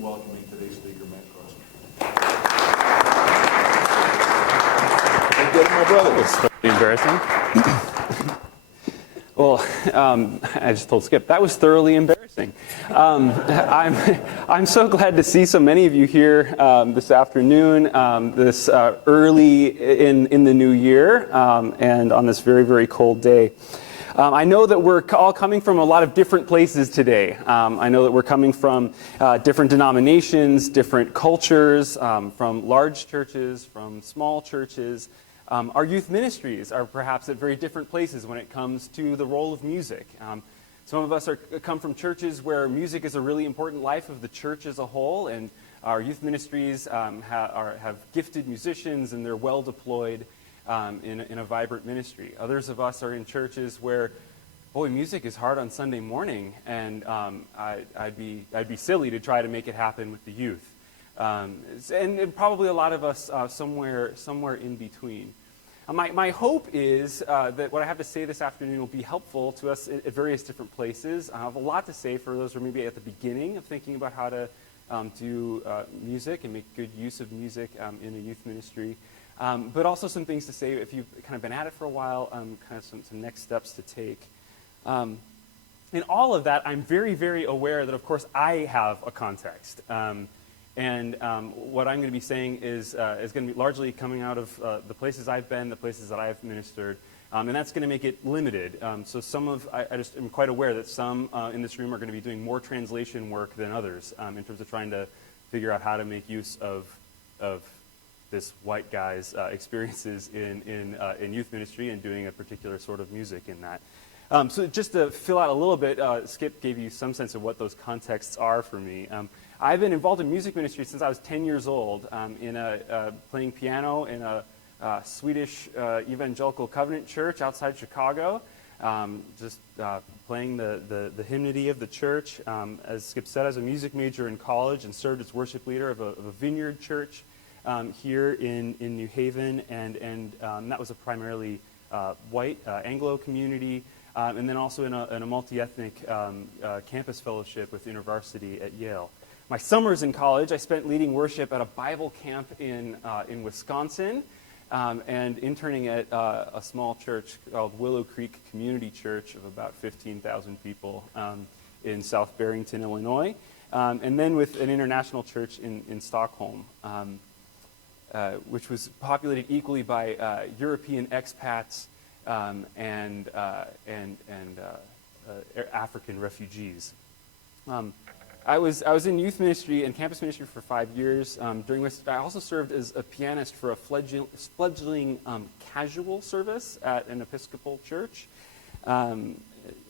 in welcoming today's speaker, Matt Croasmun. My brother. That was thoroughly embarrassing. Well, I just told Skip, that was thoroughly embarrassing. I'm so glad to see so many of you here this afternoon, this early in the new year, and on this very, very cold day. I know that we're all coming from a lot of different places today. I know that we're coming from different denominations, different cultures, from large churches, from small churches. Our youth ministries are perhaps at very different places when it comes to the role of music. Some of us come from churches where music is a really important life of the church as a whole, and our youth ministries have gifted musicians, and they're well deployed in a vibrant ministry. Others of us are in churches where, boy, music is hard on Sunday morning, and I'd be silly to try to make it happen with the youth. And probably a lot of us somewhere in between. My hope is that what I have to say this afternoon will be helpful to us at various different places. I have a lot to say for those who are maybe at the beginning of thinking about how to do music and make good use of music in a youth ministry. But also some things to say if you've kind of been at it for a while, kind of some next steps to take. In all of that, I'm very, very aware that, of course, I have a context. And what I'm going to be saying is going to be largely coming out of the places I've been, the places that I've ministered, and that's going to make it limited. So I just am quite aware that some in this room are going to be doing more translation work than others in terms of trying to figure out how to make use of this white guy's experiences in youth ministry and doing a particular sort of music in that. So just to fill out a little bit, Skip gave you some sense of what those contexts are for me. I've been involved in music ministry since I was 10 years old, playing piano in a Swedish evangelical covenant church outside Chicago, playing the hymnody of the church. As Skip said, as a music major in college and served as worship leader of a vineyard church here in New Haven, and that was a primarily white Anglo community, and then also in a multi-ethnic campus fellowship with InterVarsity at Yale. My summers in college, I spent leading worship at a Bible camp in Wisconsin, and interning at a small church called Willow Creek Community Church of about 15,000 people in South Barrington, Illinois, and then with an international church in Stockholm, which was populated equally by European expats and African refugees. I was in youth ministry and campus ministry for 5 years, during which I also served as a pianist for a fledgling casual service at an Episcopal church. And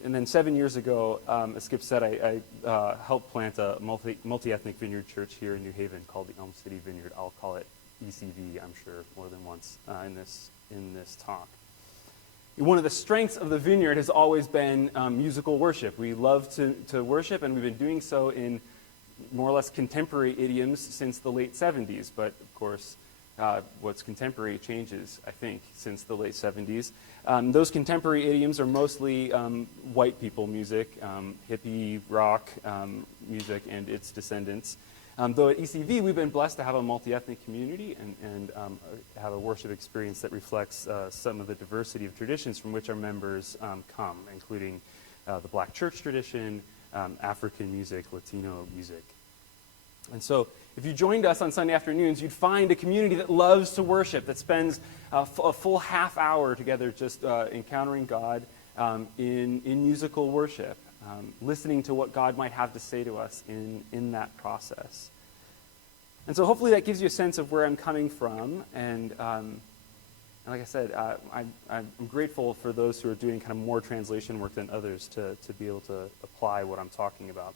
then 7 years ago, as Skip said, I helped plant a multi-ethnic vineyard church here in New Haven called the Elm City Vineyard. I'll call it ECV, I'm sure, more than once in this talk. One of the strengths of the Vineyard has always been musical worship. We love to worship, and we've been doing so in more or less contemporary idioms since the late 70s. But, of course, what's contemporary changes, I think, since the late 70s. Those contemporary idioms are mostly white people music, hippie rock music and its descendants. Though at ECV, we've been blessed to have a multi-ethnic community and have a worship experience that reflects some of the diversity of traditions from which our members come, including the Black church tradition, African music, Latino music. And so if you joined us on Sunday afternoons, you'd find a community that loves to worship, that spends a full half hour together just encountering God in musical worship. Listening to what God might have to say to us in that process. And so hopefully that gives you a sense of where I'm coming from. And like I said, I'm grateful for those who are doing kind of more translation work than others to be able to apply what I'm talking about.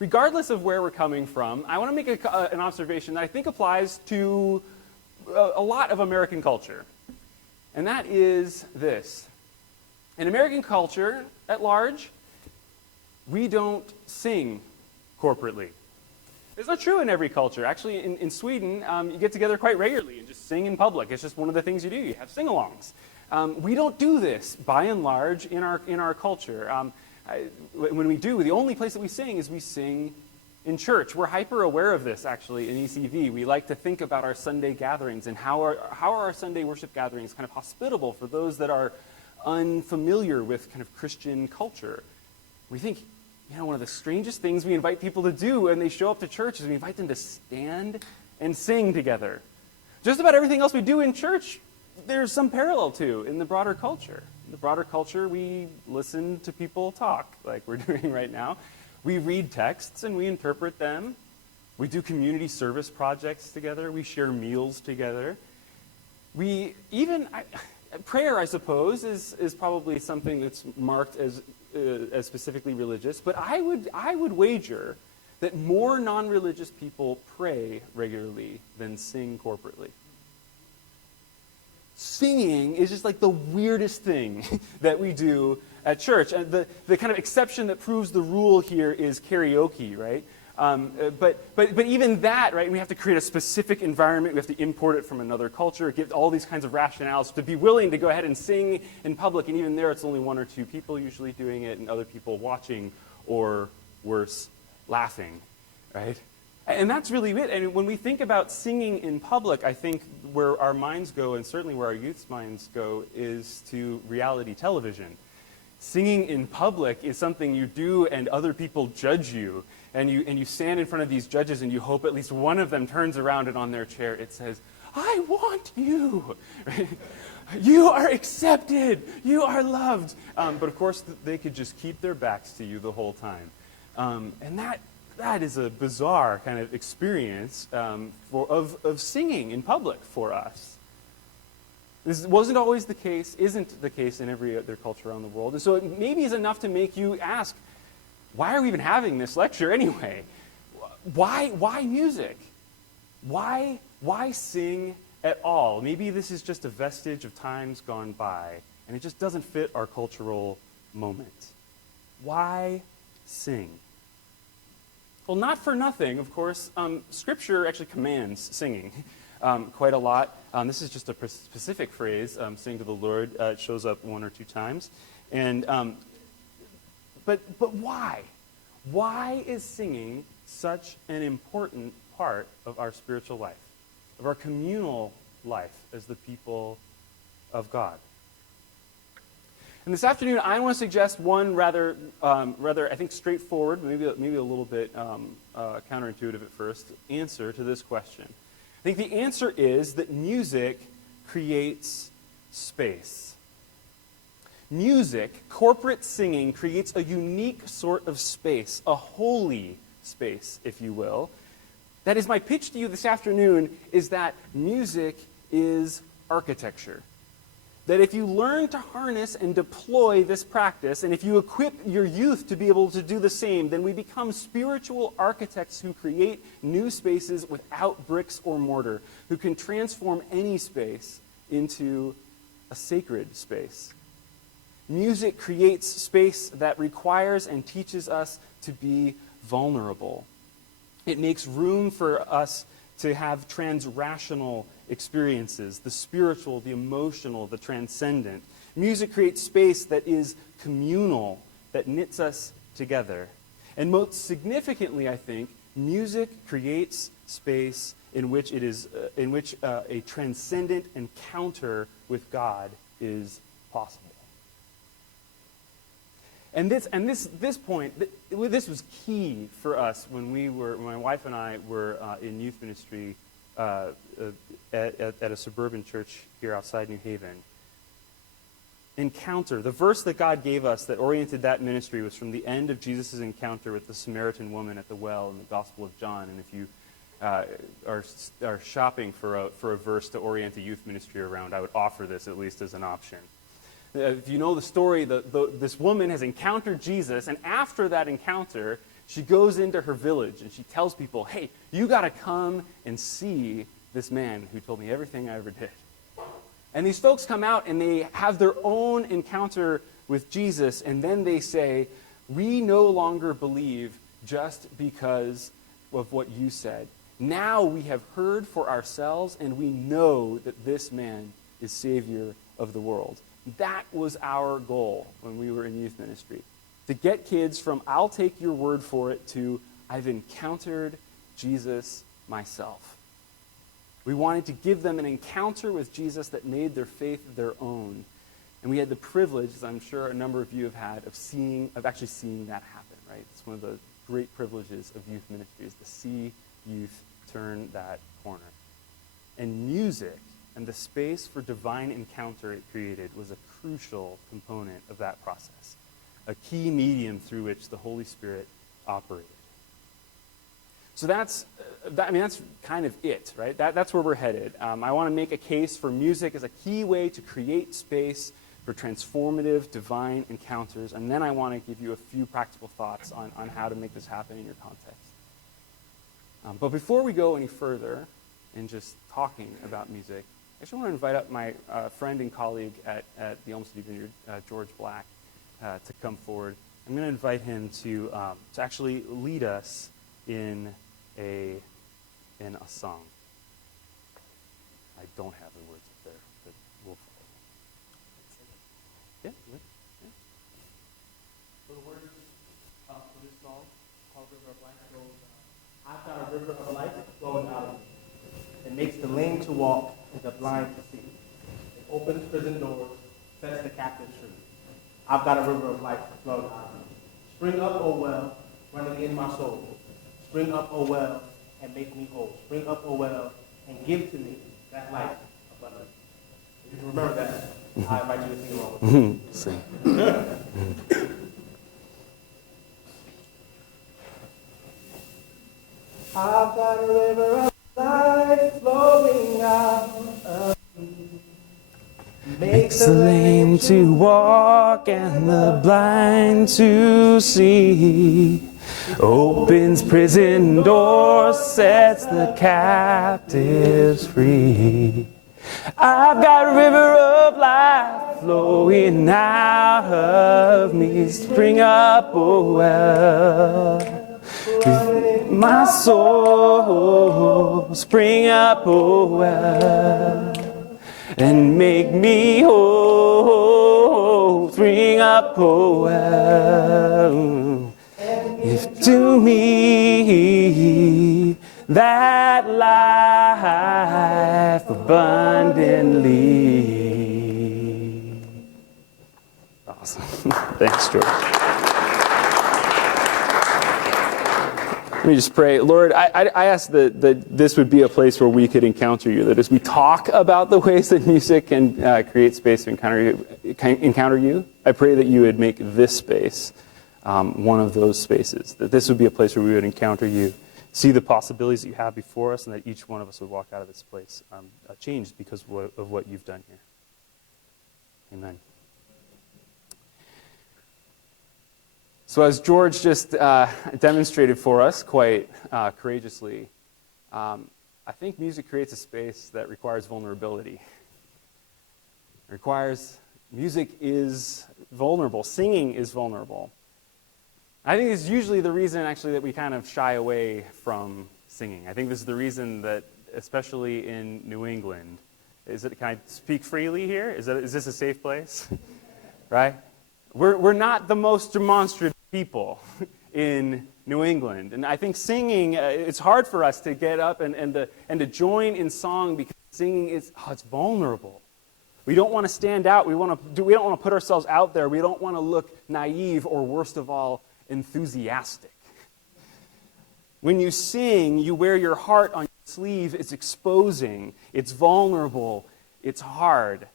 Regardless of where we're coming from, I want to make an observation that I think applies to a lot of American culture. And that is this. In American culture, at large, we don't sing corporately. It's not true in every culture. Actually, in Sweden, you get together quite regularly and just sing in public. It's just one of the things you do. You have sing-alongs. We don't do this, by and large, in our culture. When we do, the only place that we sing is we sing in church. We're hyper aware of this, actually, in ECV. We like to think about our Sunday gatherings and how are our Sunday worship gatherings kind of hospitable for those that are unfamiliar with kind of Christian culture. We think, one of the strangest things we invite people to do when they show up to church is we invite them to stand and sing together. Just about everything else we do in church, there's some parallel to in the broader culture. In the broader culture, we listen to people talk like we're doing right now. We read texts and we interpret them. We do community service projects together. We share meals together. Prayer, I suppose, is probably something that's marked as specifically religious. But I would wager that more non-religious people pray regularly than sing corporately. Singing is just like the weirdest thing that we do at church. And the kind of exception that proves the rule here is karaoke, right? But even that, right, we have to create a specific environment. We have to import it from another culture, give all these kinds of rationales to be willing to go ahead and sing in public. And even there, it's only one or two people usually doing it and other people watching or, worse, laughing, right? And that's really it. And when we think about singing in public, I think where our minds go, and certainly where our youth's minds go, is to reality television. Singing in public is something you do and other people judge you. And you stand in front of these judges and you hope at least one of them turns around and on their chair it says, "I want you." Right? You are accepted. You are loved. But of course, they could just keep their backs to you the whole time. And that is a bizarre kind of experience of singing in public for us. This wasn't always the case, isn't the case in every other culture around the world. And so it maybe is enough to make you ask, why are we even having this lecture anyway? Why music? Why sing at all? Maybe this is just a vestige of times gone by, and it just doesn't fit our cultural moment. Why sing? Well, not for nothing, of course. Scripture actually commands singing quite a lot. This is just a specific phrase, sing to the Lord. It shows up one or two times. And but why? Why is singing such an important part of our spiritual life, of our communal life as the people of God? And this afternoon, I want to suggest one rather, I think, straightforward, maybe a little bit counterintuitive at first, answer to this question. I think the answer is that music creates space. Music, corporate singing, creates a unique sort of space, a holy space, if you will. That is, my pitch to you this afternoon is that music is architecture. That if you learn to harness and deploy this practice, and if you equip your youth to be able to do the same, then we become spiritual architects who create new spaces without bricks or mortar, who can transform any space into a sacred space. Music creates space that requires and teaches us to be vulnerable. It makes room for us to have transrational experiences, the spiritual, the emotional, the transcendent. Music creates space that is communal, that knits us together. And most significantly, I think, music creates space in which a transcendent encounter with God is possible. And this point, this was key for us when my wife and I were in youth ministry at a suburban church here outside New Haven. Encounter. The verse that God gave us that oriented that ministry was from the end of Jesus' encounter with the Samaritan woman at the well in the Gospel of John. And if you are shopping for a verse to orient a youth ministry around, I would offer this at least as an option. If you know the story, this woman has encountered Jesus, and after that encounter, she goes into her village and she tells people, "Hey, you got to come and see this man who told me everything I ever did." And these folks come out and they have their own encounter with Jesus, and then they say, "We no longer believe just because of what you said. Now we have heard for ourselves, and we know that this man is Savior of the world." That was our goal when we were in youth ministry. To get kids from "I'll take your word for it" to I've encountered Jesus myself. We wanted to give them an encounter with Jesus that made their faith their own. And we had the privilege, as I'm sure a number of you have had, of actually seeing that happen, right? It's one of the great privileges of youth ministry is to see youth turn that corner. And music and the space for divine encounter it created was a crucial component of that process, a key medium through which the Holy Spirit operated. So that's kind of it, right? That's where we're headed. I want to make a case for music as a key way to create space for transformative divine encounters, and then I want to give you a few practical thoughts on how to make this happen in your context. But before we go any further in just talking about music, I actually want to invite up my friend and colleague at the Olmsted Vineyard, George Black, to come forward. I'm going to invite him to actually lead us in a song. I don't have the words up there, but we'll follow. Yeah. So the words for this song called River of Life goes, I've got a river of life flowing out of me. It makes the lame to walk and the blind to see. It opens prison doors, sets the captives free. I've got a river of life flowing out of me. Spring up, O well, running in my soul. Spring up, O well, and make me whole. Spring up, O well, and give to me that life abundant. If you remember that, I invite you to sing along with me. Sing. I've got a river of life flowing out of me. Makes the lame to walk and the blind to see. Opens prison doors, sets the captives free. I've got a river of life flowing out of me. Spring up, oh well. With my soul, spring up, oh well, and make me whole. Spring up, oh well. Give to me that life abundantly. Awesome. Thanks, George. Let me just pray. Lord, I ask that this would be a place where we could encounter you, that as we talk about the ways that music can create space to encounter you, I pray that you would make this space one of those spaces, that this would be a place where we would encounter you, see the possibilities that you have before us, and that each one of us would walk out of this place changed because of what you've done here. Amen. So as George just demonstrated for us quite courageously, I think music creates a space that requires vulnerability. Music is vulnerable. Singing is vulnerable. I think it's usually the reason actually that we kind of shy away from singing. I think this is the reason that, especially in New England, can I speak freely here? Is this a safe place? Right? We're not the most demonstrative people in New England. And I think singing, it's hard for us to get up and to join in song because singing it's vulnerable. We don't want to stand out. We don't want to put ourselves out there. We don't want to look naive or, worst of all, enthusiastic. When you sing, you wear your heart on your sleeve. It's exposing. It's vulnerable. It's hard.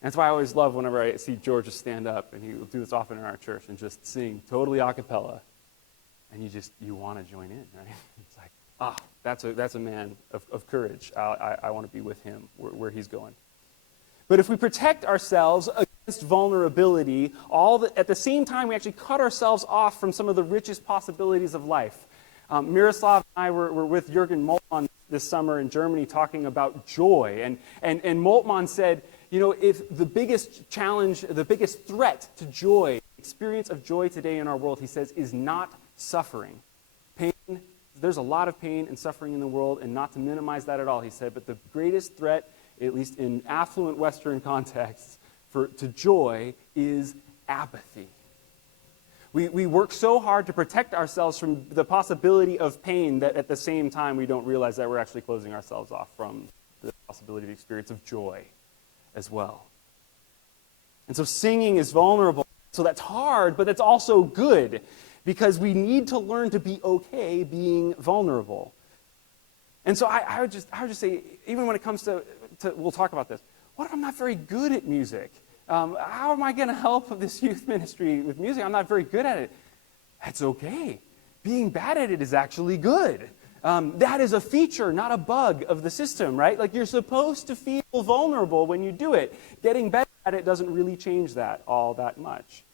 That's why I always love whenever I see George just stand up, and he will do this often in our church, and just sing totally a cappella, and you want to join in, right? It's like, that's a man of courage. I want to be with him where he's going. But if we protect ourselves against vulnerability, at the same time we actually cut ourselves off from some of the richest possibilities of life. Miroslav and I were with Jürgen Moltmann this summer in Germany talking about joy, and Moltmann said, if the biggest challenge, the biggest threat to joy, experience of joy today in our world, he says, is not suffering. Pain, there's a lot of pain and suffering in the world, and not to minimize that at all, he said, but the greatest threat, at least in affluent Western contexts, to joy is apathy. We work so hard to protect ourselves from the possibility of pain that at the same time we don't realize that we're actually closing ourselves off from the possibility of the experience of joy as well. And so singing is vulnerable. So that's hard, but that's also good because we need to learn to be okay being vulnerable. And so I would just say, even when it comes to we'll talk about this, what if I'm not very good at music? How am I going to help this youth ministry with music? I'm not very good at it. That's okay. Being bad at it is actually good. That is a feature, not a bug of the system, right? Like you're supposed to feel vulnerable when you do it. Getting better at it doesn't really change that all that much.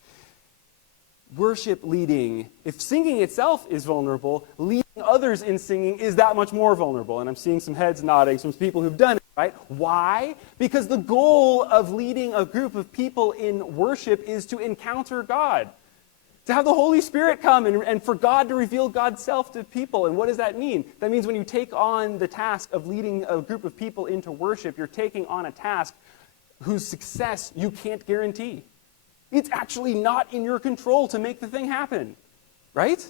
Worship leading, if singing itself is vulnerable, leading others in singing is that much more vulnerable. And I'm seeing some heads nodding, some people who've done it, right? Why? Because the goal of leading a group of people in worship is to encounter God. To have the Holy Spirit come and for God to reveal God's self to people. And what does that mean? That means when you take on the task of leading a group of people into worship, you're taking on a task whose success you can't guarantee. It's actually not in your control to make the thing happen, right?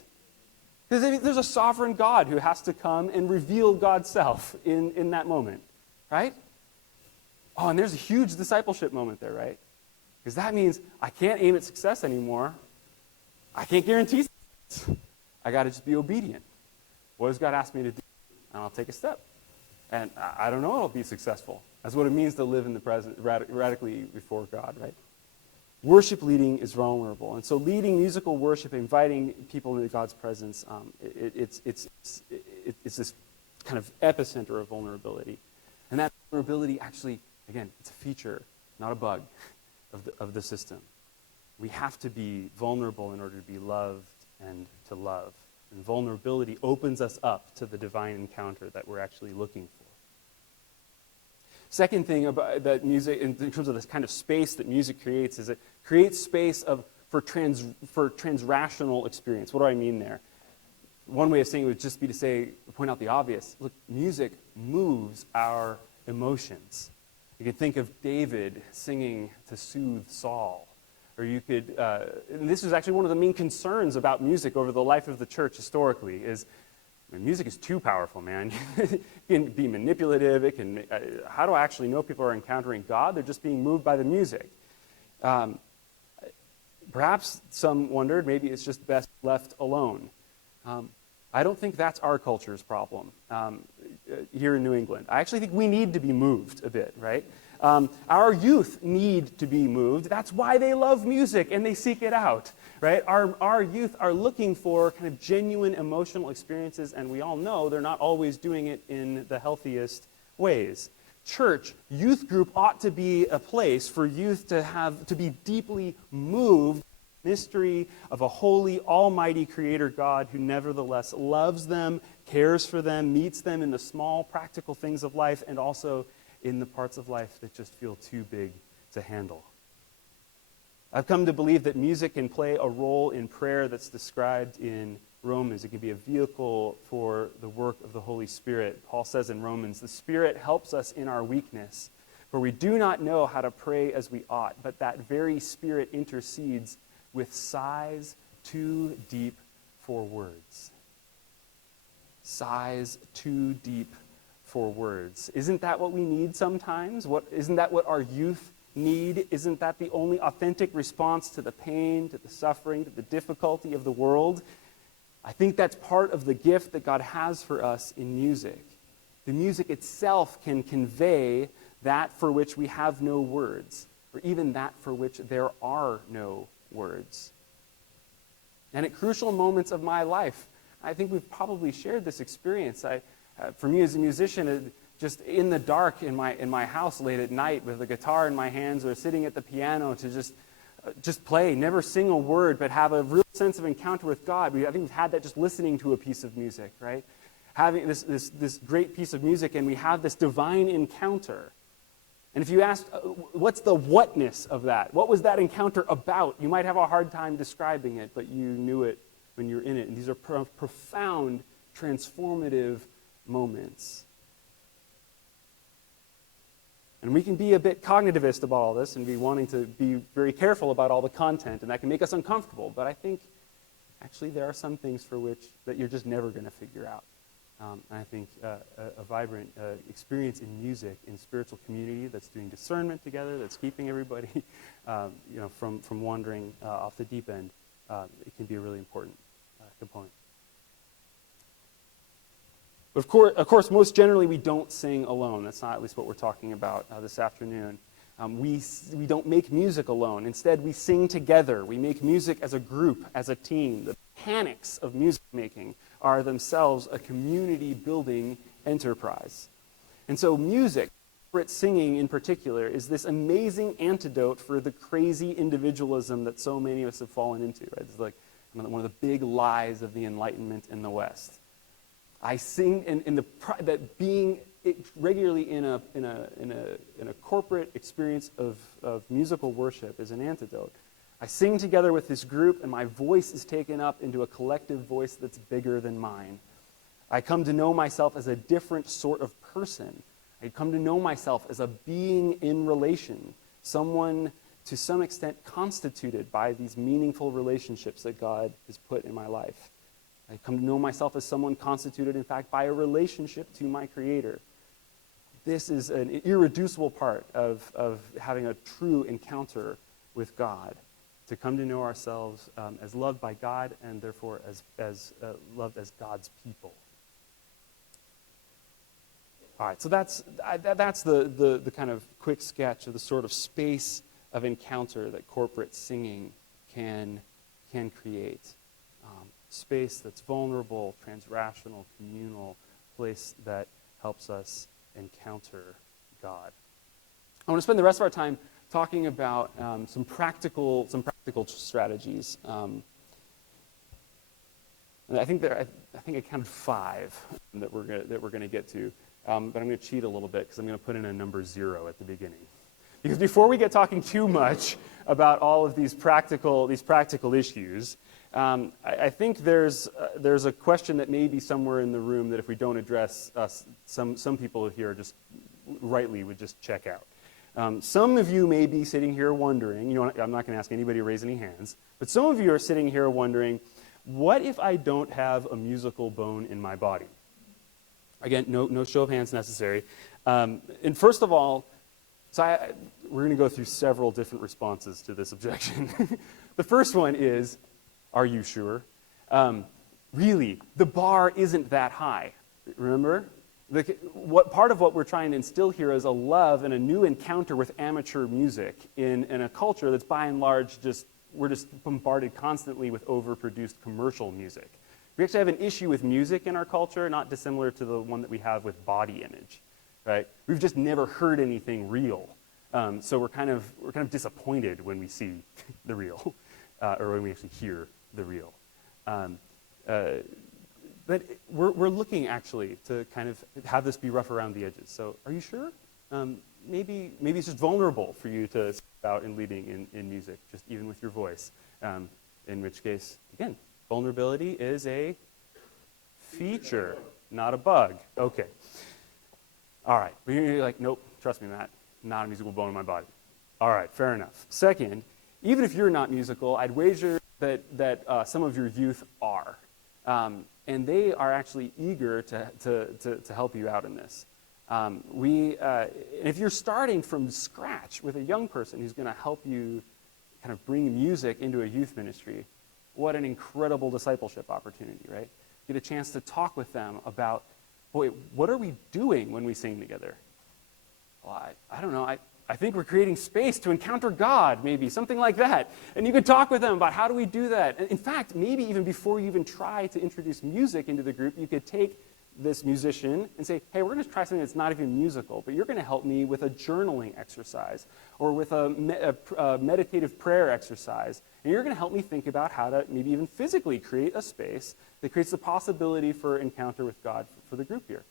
Because there's a sovereign God who has to come and reveal God's self in that moment, right? Oh, and there's a huge discipleship moment there, right? Because that means I can't aim at success anymore. I can't guarantee success. I got to just be obedient. What does God ask me to do? And I'll take a step. And I don't know if I'll be successful. That's what it means to live in the present, radically before God, right? Worship leading is vulnerable. And so leading musical worship, inviting people into God's presence, it's this kind of epicenter of vulnerability. And that vulnerability actually, again, it's a feature, not a bug of the system. We have to be vulnerable in order to be loved and to love. And vulnerability opens us up to the divine encounter that we're actually looking for. Second thing about that music, in terms of this kind of space that music creates, is it creates space for transrational experience. What do I mean there? One way of saying it would just be to point out the obvious. Look, music moves our emotions. You can think of David singing to soothe Saul. Or you could, and this is actually one of the main concerns about music over the life of the church historically, is music is too powerful, man. It can be manipulative. It can. How do I actually know people are encountering God? They're just being moved by the music. Perhaps some wondered, maybe it's just best left alone. I don't think that's our culture's problem here in New England. I actually think we need to be moved a bit, right? Our youth need to be moved. That's why they love music and they seek it out, right? Our youth are looking for kind of genuine emotional experiences, and we all know they're not always doing it in the healthiest ways. Church, youth group ought to be a place for youth to be deeply moved by the mystery of a holy, almighty creator God who nevertheless loves them, cares for them, meets them in the small, practical things of life, and also in the parts of life that just feel too big to handle. I've come to believe that music can play a role in prayer that's described in Romans. It can be a vehicle for the work of the Holy Spirit. Paul says in Romans, the Spirit helps us in our weakness, for we do not know how to pray as we ought, but that very Spirit intercedes with sighs too deep for words. Sighs too deep for words. Isn't that what we need sometimes? Isn't that what our youth need? Isn't that the only authentic response to the pain, to the suffering, to the difficulty of the world? I think that's part of the gift that God has for us in music. The music itself can convey that for which we have no words, or even that for which there are no words. And at crucial moments of my life, I think we've probably shared this experience. For me as a musician, just in the dark in my house late at night with a guitar in my hands or sitting at the piano to just play, never sing a word, but have a real sense of encounter with God. I think we've had that just listening to a piece of music, right? Having this great piece of music, and we have this divine encounter. And if you ask, what's the whatness of that? What was that encounter about? You might have a hard time describing it, but you knew it when you're in it. And these are profound, transformative moments. And we can be a bit cognitivist about all this and be wanting to be very careful about all the content, and that can make us uncomfortable. But I think actually there are some things for which that you're just never going to figure out. And I think a vibrant experience in music, in spiritual community that's doing discernment together, that's keeping everybody from wandering off the deep end, it can be a really important component. But of course, most generally we don't sing alone. That's not at least what we're talking about this afternoon. We don't make music alone. Instead, we sing together. We make music as a group, as a team. The mechanics of music making are themselves a community-building enterprise. And so music, corporate singing in particular, is this amazing antidote for the crazy individualism that so many of us have fallen into. Right? It's like one of the big lies of the Enlightenment in the West. I sing, that being regularly in a corporate experience of musical worship is an antidote. I sing together with this group, and my voice is taken up into a collective voice that's bigger than mine. I come to know myself as a different sort of person. I come to know myself as a being in relation, someone to some extent constituted by these meaningful relationships that God has put in my life. I come to know myself as someone constituted, in fact, by a relationship to my Creator. This is an irreducible part of having a true encounter with God, to come to know ourselves as loved by God and therefore as loved as God's people. All right, so that's the kind of quick sketch of the sort of space of encounter that corporate singing can create. Space that's vulnerable, transrational, communal, place that helps us encounter God. I want to spend the rest of our time talking about some practical strategies. And I think I counted 5 that we're going to get to, but I'm going to cheat a little bit because I'm going to put in a number 0 at the beginning. Because before we get talking too much about all of these practical issues, I think there's a question that may be somewhere in the room that if we don't address, some people here just rightly would just check out. Some of you may be sitting here wondering, I'm not going to ask anybody to raise any hands, but some of you are sitting here wondering, what if I don't have a musical bone in my body? Again, no show of hands necessary. And first of all, we're going to go through several different responses to this objection. The first one is, are you sure? Really, the bar isn't that high. Remember? Part of what we're trying to instill here is a love and a new encounter with amateur music in a culture that's by and large we're just bombarded constantly with overproduced commercial music. We actually have an issue with music in our culture, not dissimilar to the one that we have with body image. Right? We've just never heard anything real, so we're kind of disappointed when we see the real, or when we actually hear the real. But we're looking actually to kind of have this be rough around the edges. So, are you sure? Maybe it's just vulnerable for you to step out in leading in music, just even with your voice. In which case, again, vulnerability is a feature, not a bug. Okay. All right, but you're like, nope, trust me, Matt, not a musical bone in my body. All right, fair enough. Second, even if you're not musical, I'd wager that some of your youth are. And they are actually eager to help you out in this. If you're starting from scratch with a young person who's going to help you kind of bring music into a youth ministry, what an incredible discipleship opportunity, right? Get a chance to talk with them about, boy, what are we doing when we sing together? Well, I don't know. I think we're creating space to encounter God, maybe, something like that. And you could talk with them about how do we do that. In fact, maybe even before you even try to introduce music into the group, you could take this musician and say, hey, we're going to try something that's not even musical, but you're going to help me with a journaling exercise or with a meditative prayer exercise. And you're going to help me think about how to maybe even physically create a space that creates the possibility for encounter with God for the group here.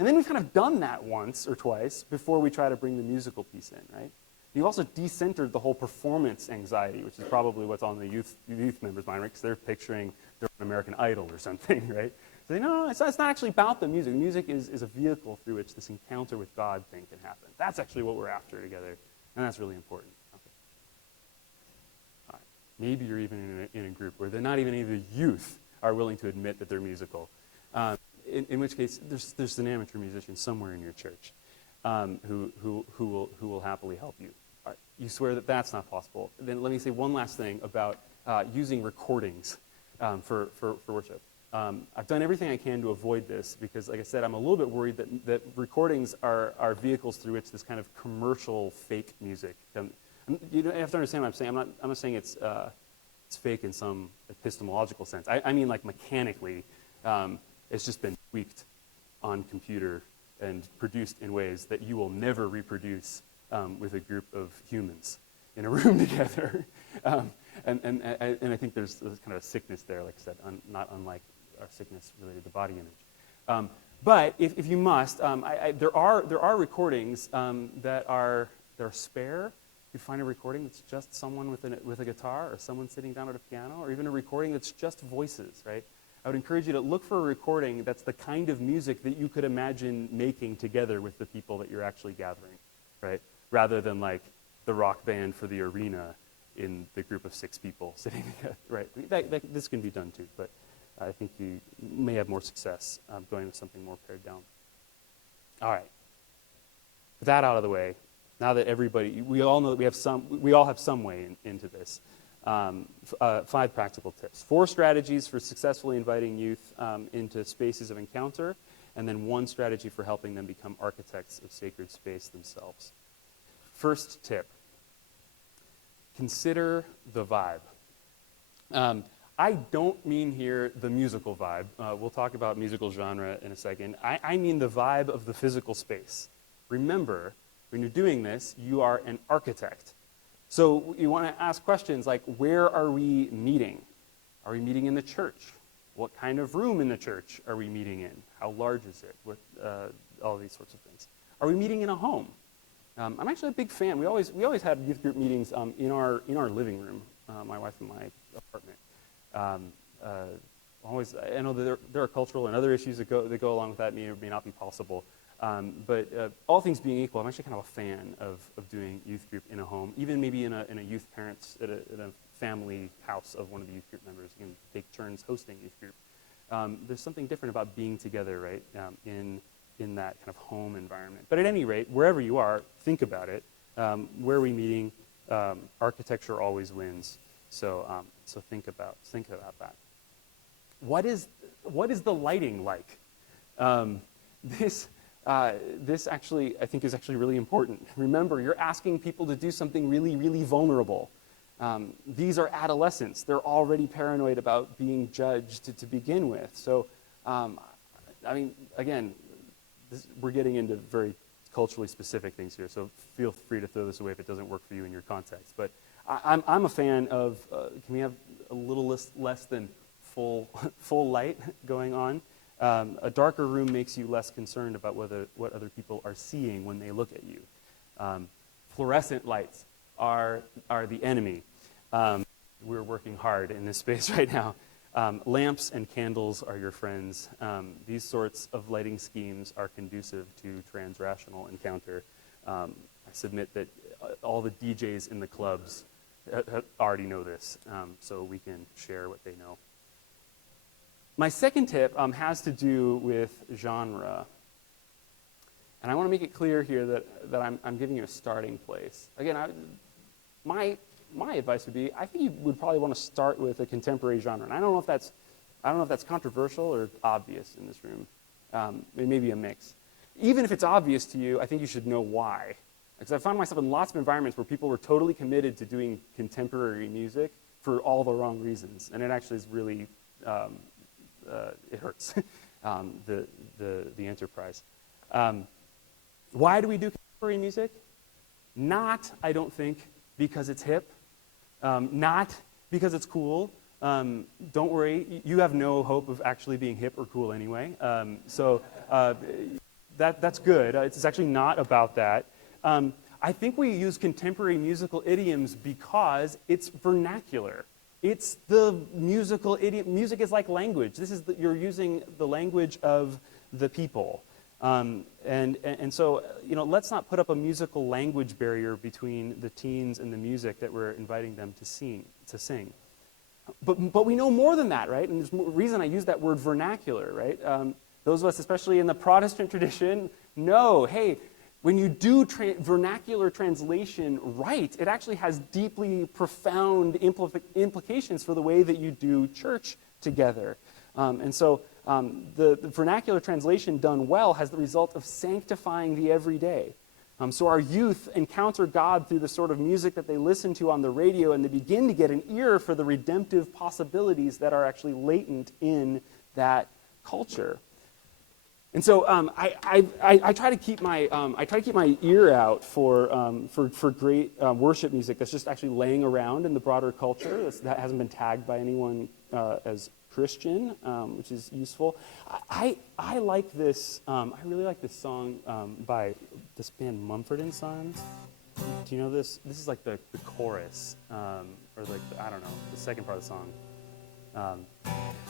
And then we've kind of done that once or twice before we try to bring the musical piece in, right? You've also decentered the whole performance anxiety, which is probably what's on the youth members' mind, right? Because they're picturing their own American Idol or something, right? So no, it's not actually about the music. Music is a vehicle through which this encounter with God thing can happen. That's actually what we're after together, and that's really important. Okay. All right. Maybe you're even in a group where they're not even any of the youth are willing to admit that they're musical. In which case, there's an amateur musician somewhere in your church who will happily help you. You swear that that's not possible. Then let me say one last thing about using recordings for worship. I've done everything I can to avoid this because, like I said, I'm a little bit worried that recordings are vehicles through which this kind of commercial fake music. You have to understand what I'm saying. I'm not saying it's fake in some epistemological sense. I mean, like, mechanically, it's just been tweaked on computer and produced in ways that you will never reproduce with a group of humans in a room together. And I think there's kind of a sickness there, like I said, not unlike our sickness related to body image. But if you must, there are recordings that are spare. You find a recording that's just someone with a guitar, or someone sitting down at a piano, or even a recording that's just voices, right? I would encourage you to look for a recording that's the kind of music that you could imagine making together with the people that you're actually gathering, right? Rather than like the rock band for the arena in the group of 6 people sitting together, right? This can be done too, but I think you may have more success going with something more pared down. All right. With that out of the way, now that we all know that we all have some way into this. 5 practical tips. 4 strategies for successfully inviting youth into spaces of encounter, and then 1 strategy for helping them become architects of sacred space themselves. First tip, consider the vibe. I don't mean here the musical vibe. We'll talk about musical genre in a second. I mean the vibe of the physical space. Remember, when you're doing this, you are an architect. So you want to ask questions like, where are we meeting? Are we meeting in the church? What kind of room in the church are we meeting in? How large is it? All these sorts of things. Are we meeting in a home? I'm actually a big fan. We always had youth group meetings in our living room, my wife and my apartment. I know that there are cultural and other issues that go along with that. May or may not be possible. But all things being equal, I'm actually kind of a fan of doing youth group in a home, even maybe in a youth parents at a family house of one of the youth group members. You can take turns hosting youth group. There's something different about being together, right, in that kind of home environment. But at any rate, wherever you are, think about it. Where are we meeting? Architecture always wins. So think about that. What is the lighting like? This actually, I think, is actually really important. Remember, you're asking people to do something really, really vulnerable. These are adolescents. They're already paranoid about being judged to begin with. So, I mean, again, we're getting into very culturally specific things here, so feel free to throw this away if it doesn't work for you in your context. But I'm a fan of, can we have a little less than full light going on? A darker room makes you less concerned about what other people are seeing when they look at you. Fluorescent lights are the enemy. We're working hard in this space right now. Lamps and candles are your friends. These sorts of lighting schemes are conducive to transrational encounter. I submit that all the DJs in the clubs already know this, so we can share what they know. My second tip has to do with genre. And I want to make it clear here that I'm giving you a starting place. Again, my advice would be, I think you would probably want to start with a contemporary genre. And I don't know if that's controversial or obvious in this room. It may be a mix. Even if it's obvious to you, I think you should know why. Because I found myself in lots of environments where people were totally committed to doing contemporary music for all the wrong reasons. And it actually is really, it hurts, the enterprise. Why do we do contemporary music? Not, I don't think, because it's hip. Not because it's cool. Don't worry, you have no hope of actually being hip or cool anyway. So that's good. It's actually not about that. I think we use contemporary musical idioms because it's vernacular. It's the musical idiom. Music is like language. You're using the language of the people. And so, let's not put up a musical language barrier between the teens and the music that we're inviting them to sing. But we know more than that, right? And there's a reason I use that word vernacular, right? Those of us, especially in the Protestant tradition, know, hey, when you do vernacular translation right, it actually has deeply profound implications for the way that you do church together. And so the vernacular translation done well has the result of sanctifying the everyday. So our youth encounter God through the sort of music that they listen to on the radio, and they begin to get an ear for the redemptive possibilities that are actually latent in that culture. And so I try to keep my ear out for great worship music that's just actually laying around in the broader culture that hasn't been tagged by anyone as Christian, which is useful. I like this. I really like this song by this band Mumford and Sons. Do you know this? This is like the chorus, or like I don't know, the second part of the song.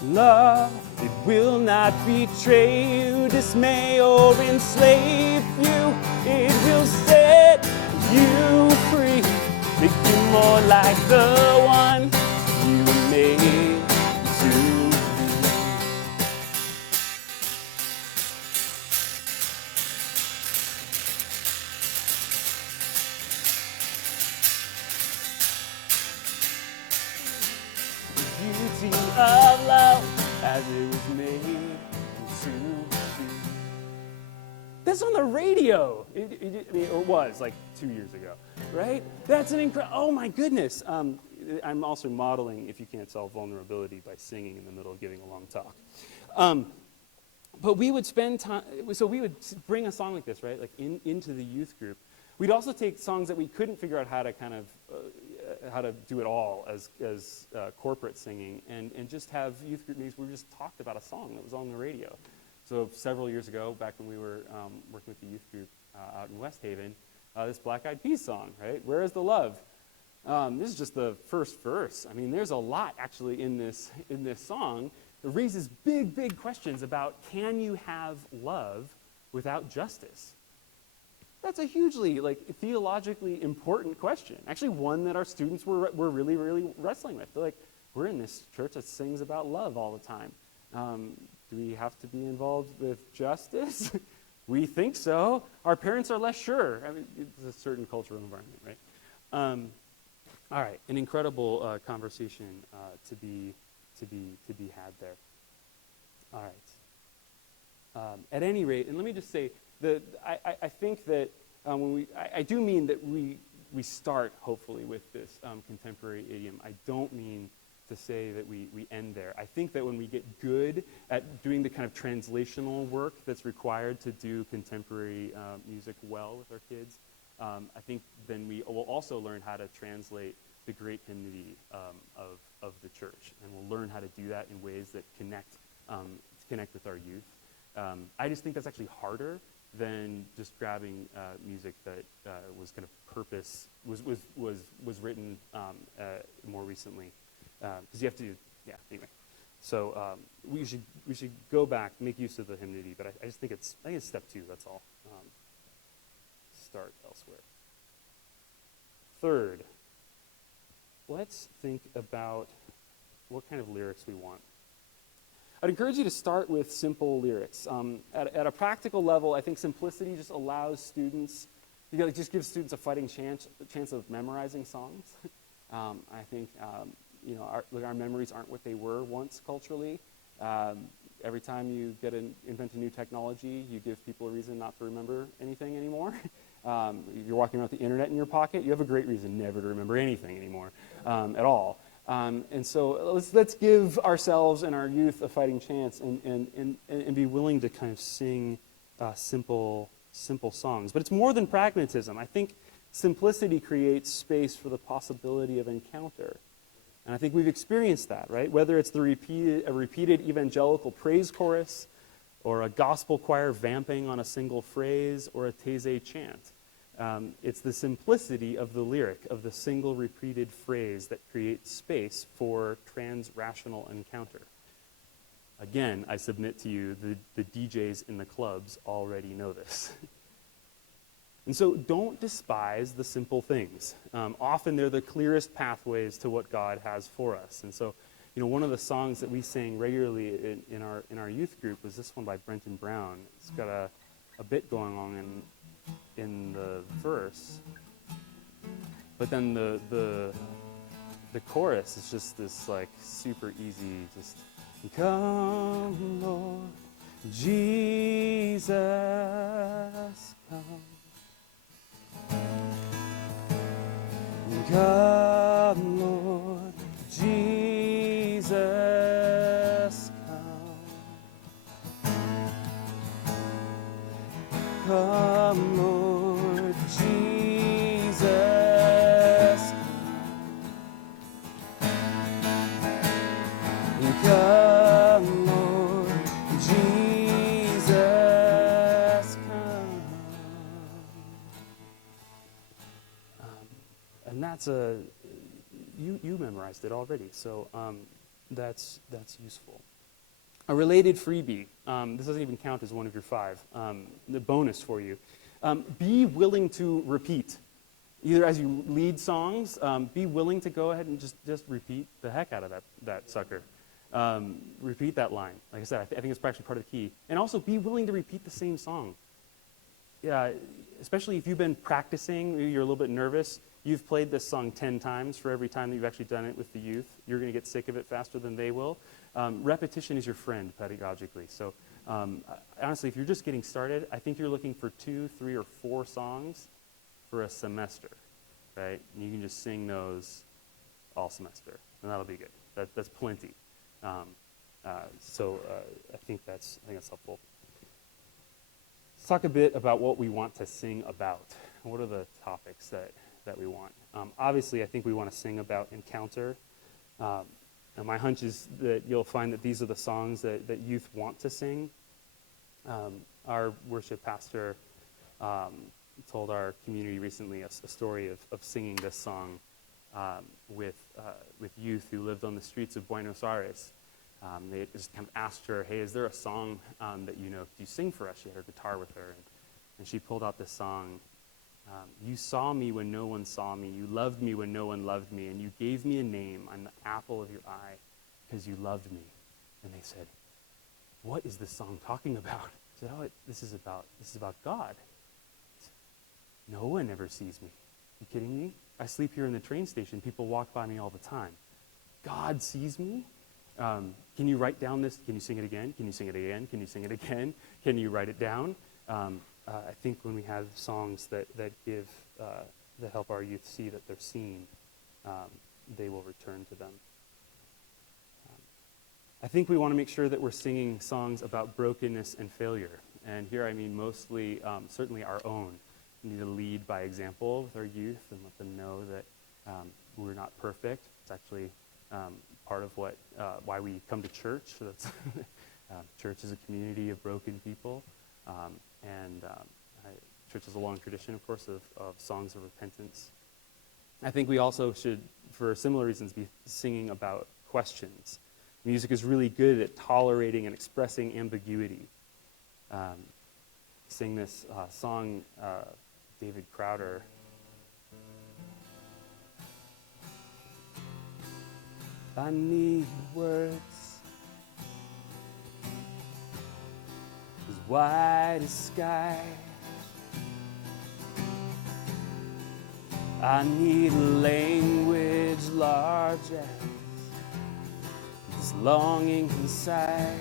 Love, it will not betray you, dismay or enslave you. It will set you free, make you more like the one you made to be. Beauty of love as it was made to be. That's on the radio. It was like 2 years ago, right? That's an incredible. Oh my goodness. I'm also modeling, if you can't solve vulnerability, by singing in the middle of giving a long talk. But we would spend time. So we would bring a song like this, right, like into the youth group. We'd also take songs that we couldn't figure out how to kind of how to do it all as corporate singing, and just have youth group meetings where we just talked about a song that was on the radio. So several years ago, back when we were working with the youth group out in West Haven, this Black Eyed Peas song, right? Where is the love? This is just the first verse. I mean, there's a lot actually in this song that raises big questions about, can you have love without justice? That's a hugely theologically important question. Actually, one that our students were really wrestling with. They're like, we're in this church that sings about love all the time. Do we have to be involved with justice? We think so. Our parents are less sure. I mean, it's a certain cultural environment, right? All right, an incredible conversation to be had there. All right. At any rate, and let me just say, I think that I do mean that we start, hopefully, with this contemporary idiom. I don't mean to say that we end there. I think that when we get good at doing the kind of translational work that's required to do contemporary music well with our kids, I think then we will also learn how to translate the great hymnody of the church, and we'll learn how to do that in ways that connect with our youth. I just think that's actually harder than just grabbing music that was kind of was written more recently, because you have to, anyway. So we should go back, make use of the hymnody, but I just think it's step 2. That's all. Start elsewhere. Third, let's think about what kind of lyrics we want. I'd encourage you to start with simple lyrics. At a practical level, I think simplicity just allows students, just gives students a fighting chance of memorizing songs. I think our memories aren't what they were once culturally. Every time you invent a new technology, you give people a reason not to remember anything anymore. You're walking around with the internet in your pocket, you have a great reason never to remember anything anymore at all. And so let's give ourselves and our youth a fighting chance and be willing to kind of sing simple songs. But it's more than pragmatism. I think simplicity creates space for the possibility of encounter. And I think we've experienced that, right? Whether it's a repeated evangelical praise chorus, or a gospel choir vamping on a single phrase, or a Taizé chant. It's the simplicity of the lyric, of the single repeated phrase, that creates space for transrational encounter. Again, I submit to you, the DJs in the clubs already know this. And so don't despise the simple things. Often they're the clearest pathways to what God has for us. And so, one of the songs that we sang regularly in our youth group was this one by Brenton Brown. It's got a bit going on in the verse, but then the chorus is just this like super easy, just come Lord Jesus, come. Come, Lord Jesus, come. Come, Lord Jesus, come, Lord Jesus, come. And that's you memorized it already, so that's useful. A related freebie. This doesn't even count as one of your 5. The bonus for you. Be willing to repeat. Either as you lead songs, be willing to go ahead and just repeat the heck out of that sucker. Repeat that line. Like I said, I think it's actually part of the key. And also be willing to repeat the same song. Yeah, especially if you've been practicing, maybe you're a little bit nervous. You've played this song 10 times for every time that you've actually done it with the youth. You're going to get sick of it faster than they will. Repetition is your friend pedagogically. So honestly, if you're just getting started, I think you're looking for 2, 3, or 4 songs for a semester, right? And you can just sing those all semester, and that'll be good. That's plenty. So I think that's helpful. Let's talk a bit about what we want to sing about. What are the topics that we want? Obviously, I think we want to sing about encounter. And my hunch is that you'll find that these are the songs that youth want to sing. Our worship pastor told our community recently a story of singing this song with youth who lived on the streets of Buenos Aires. They just kind of asked her, hey, is there a song that you know? Could you sing for us? She had her guitar with her. And she pulled out this song. You saw me when no one saw me. You loved me when no one loved me. And you gave me a name. I'm the apple of your eye because you loved me. And they said, what is this song talking about? I said, this is about God. Said, no one ever sees me. You kidding me? I sleep here in the train station. People walk by me all the time. God sees me? Can you write down this? Can you sing it again? Can you sing it again? Can you sing it again? Can you write it down? I think when we have songs that help our youth see that they're seen, they will return to them. I think we want to make sure that we're singing songs about brokenness and failure. And here I mean mostly, certainly our own. We need to lead by example with our youth and let them know that we're not perfect. It's actually part of why we come to church. So that's church is a community of broken people. Church has a long tradition, of course, of songs of repentance. I think we also should, for similar reasons, be singing about questions. Music is really good at tolerating and expressing ambiguity. Sing this song, David Crowder. I need words as wide as sky. I need a language large as this longing inside.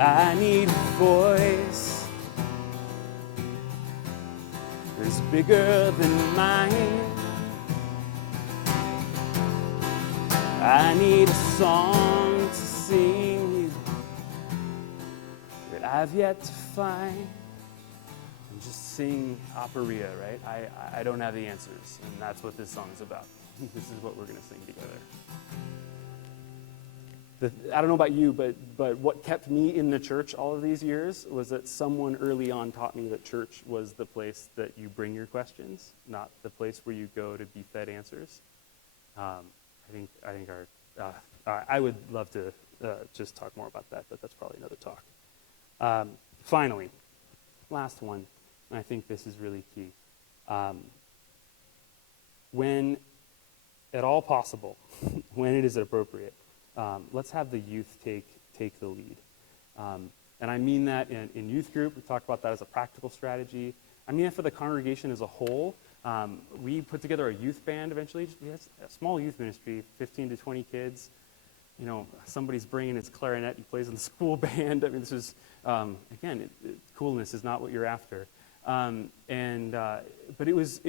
I need a voice that's bigger than mine. I need a song to sing you that I've yet to find. And just sing aporia, right? I don't have the answers, and that's what this song is about. This is what we're going to sing together. I don't know about you, but what kept me in the church all of these years was that someone early on taught me that church was the place that you bring your questions, not the place where you go to be fed answers. I think I would love to just talk more about that, but that's probably another talk. Finally, last one, and I think this is really key. When at all possible, when it is appropriate, let's have the youth take the lead. And I mean that in youth group. We talked about that as a practical strategy. I mean that for the congregation as a whole. We put together a youth band eventually. We had a small youth ministry, 15 to 20 kids. You know, somebody's bringing his clarinet. He plays in the school band. I mean, this is, again, coolness is not what you're after. But it was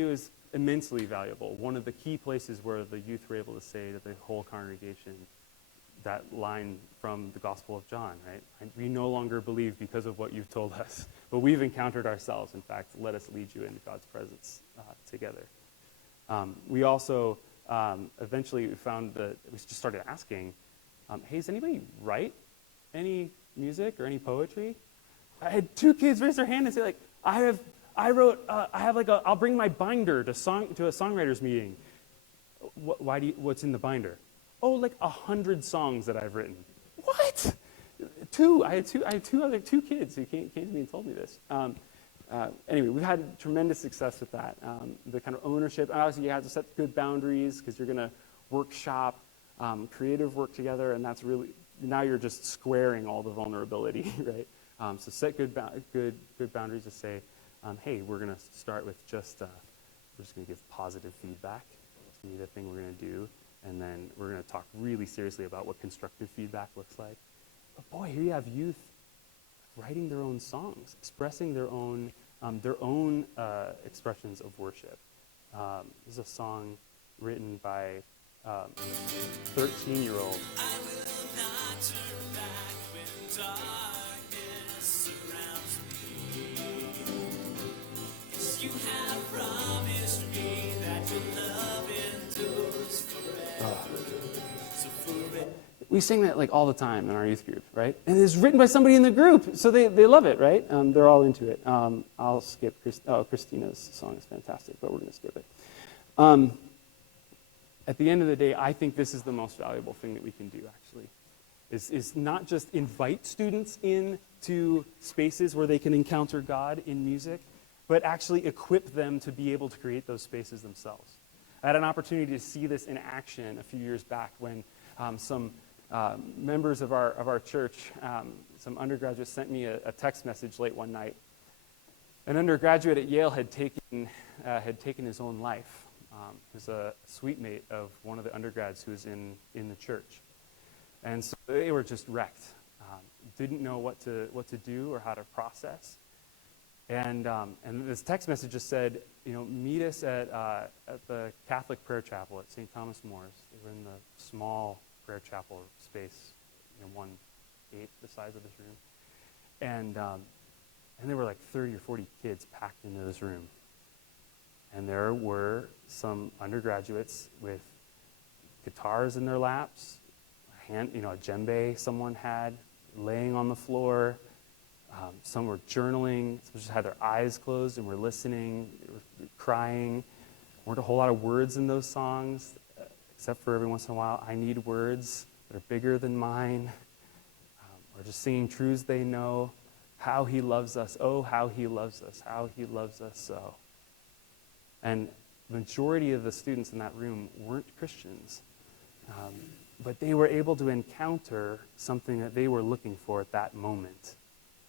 immensely valuable. One of the key places where the youth were able to say to the whole congregation that line from the Gospel of John, right? We no longer believe because of what you've told us, but we've encountered ourselves. In fact, let us lead you into God's presence together. We also eventually found that we just started asking, hey, does anybody write any music or any poetry? I had 2 kids raise their hand and say, like, I'll bring my binder to a songwriters meeting. What's in the binder? Oh, like 100 songs that I've written. What? 2. I had two kids who came to me and told me this. Anyway, we've had tremendous success with that. The kind of ownership. Obviously, you have to set good boundaries because you're going to workshop creative work together, and that's really, now you're just squaring all the vulnerability, right? So set good boundaries to say, hey, we're going to start with we're just going to give positive feedback. It's going to be the thing we're going to do. And then we're going to talk really seriously about what constructive feedback looks like. But boy, here you have youth writing their own songs, expressing their own expressions of worship. This is a song written by 13-year-old. I will not turn back when darkness surrounds me. 'Cause you have promised me that your love endures forever. So forever. We sing that like all the time in our youth group, right? And it's written by somebody in the group, so they love it, right? They're all into it. I'll skip Christina's song is fantastic, but we're going to skip it. At the end of the day, I think this is the most valuable thing that we can do, actually, is not just invite students into spaces where they can encounter God in music, but actually equip them to be able to create those spaces themselves. I had an opportunity to see this in action a few years back when some members of our church, some undergraduates, sent me a text message late one night. An undergraduate at Yale had taken his own life. He was a suite mate of one of the undergrads who was in the church, and so they were just wrecked. Didn't know what to do or how to process. And this text message just said, meet us at the Catholic Prayer Chapel at St. Thomas More's. They were in the small prayer chapel space, 1/8 the size of this room. And there were like 30 or 40 kids packed into this room. And there were some undergraduates with guitars in their laps, a djembe someone had laying on the floor. Some were journaling. Some just had their eyes closed and were listening. They were crying. Weren't a whole lot of words in those songs, except for every once in a while, I need words that are bigger than mine. Or just singing truths they know. How he loves us. Oh, how he loves us. How he loves us so. And the majority of the students in that room weren't Christians. But they were able to encounter something that they were looking for at that moment.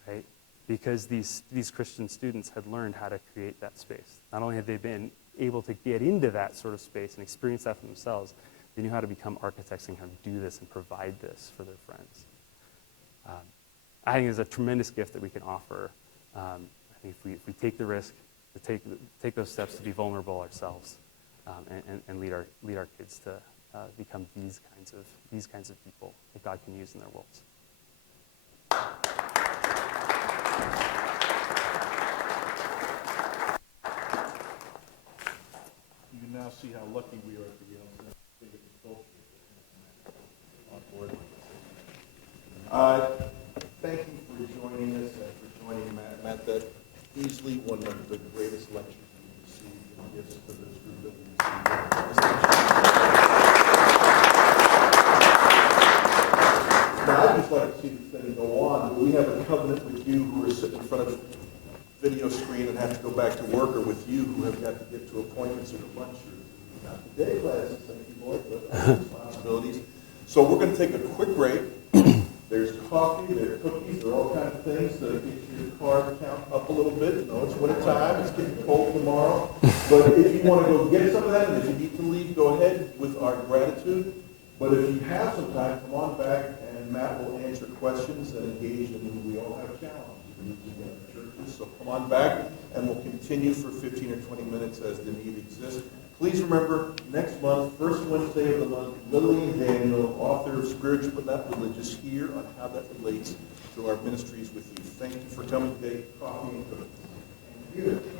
Right? Because these Christian students had learned how to create that space. Not only had they been able to get into that sort of space and experience that for themselves, they knew how to become architects and how to do this and provide this for their friends. I think it's a tremendous gift that we can offer. I think if we take the risk to take those steps to be vulnerable ourselves, and lead our kids to become these kinds of people that God can use in their worlds. You can now see how lucky we are to be able to think of this culture on board. Thank you for joining us and for joining Matt. That easily one of the greatest lectures we've received and gifts to this group that we've received. just like to see this thing go on, but we have a covenant with you who are sitting in front of a video screen and have to go back to work, or with you who have got to get to appointments or to lunch or not today classes, thank you, Lord, but other responsibilities. So we're going to take a quick break. There's coffee, there's cookies, there are all kinds of things to get your carb count up a little bit. You know, it's winter time, it's getting cold tomorrow. But if you want to go get some of that, and if you need to leave, go ahead with our gratitude. But if you have some time, come on back, and Matt will answer questions and engage, and we all have challenges in our churches. So come on back, and we'll continue for 15 or 20 minutes as the need exists. Please remember, next month, first Wednesday of the month, Lillian Daniel, author of Spiritual but Not Religious, here on how that relates to our ministries with you. Thank you for coming today. Coffee and cookies.